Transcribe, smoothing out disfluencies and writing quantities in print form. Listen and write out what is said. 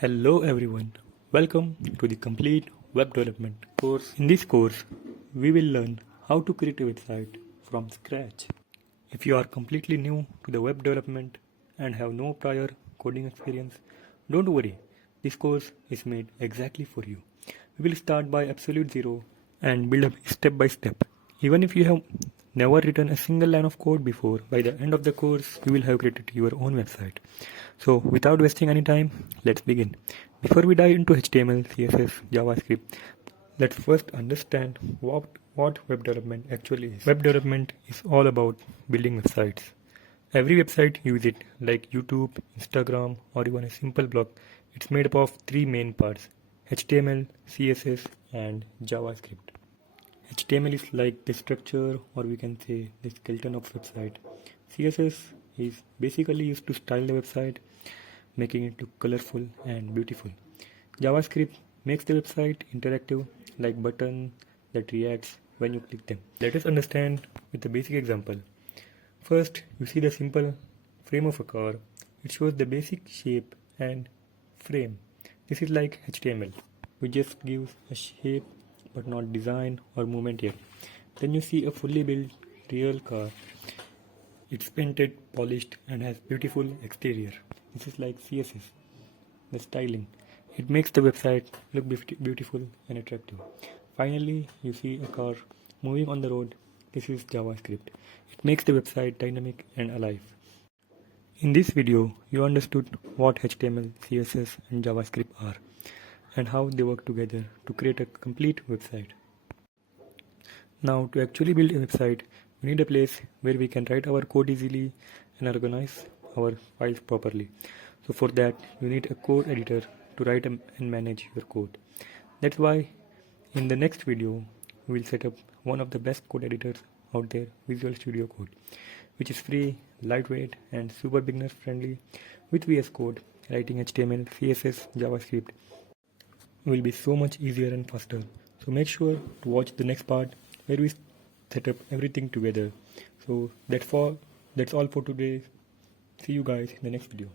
Hello everyone, welcome to the complete web development course. In this course, we will learn how to create a website from scratch. If you are completely new to the web development and have no prior coding experience, don't worry, this course is made exactly for you. We will start by absolute zero and build up step by step. Even if you have never written a single line of code before, by the end of the course, you will have created your own website. So without wasting any time, let's begin. Before we dive into HTML, CSS, JavaScript, let's first understand what web development actually is. Web development is all about building websites. Every website you visit, like YouTube, Instagram, or even a simple blog, it's made up of three main parts: HTML, CSS, and JavaScript. HTML is like the structure, or we can say the skeleton of website. CSS is basically used to style the website, making it look colorful and beautiful. JavaScript makes the website interactive, like button that reacts when you click them. Let us understand with a basic example. First, you see the simple frame of a car. It shows the basic shape and frame. This is like HTML. We just give a shape but not design or movement yet. Then you see a fully built real car. It's painted, polished, and has beautiful exterior. This is like CSS, the styling. It makes the website look beautiful and attractive. Finally, you see a car moving on the road. This is JavaScript. It makes the website dynamic and alive. In this video, you understood what HTML, CSS, and JavaScript are, and how they work together to create a complete website. Now, to actually build a website, we need a place where we can write our code easily and organize our files properly. So for that, you need a code editor to write and manage your code. That's why in the next video, we will set up one of the best code editors out there, Visual Studio Code, which is free, lightweight, and super beginner friendly. With VS Code, writing HTML, CSS, JavaScript will be so much easier and faster. So make sure to watch the next part where we set up everything together. So that's all for today. See you guys in the next video.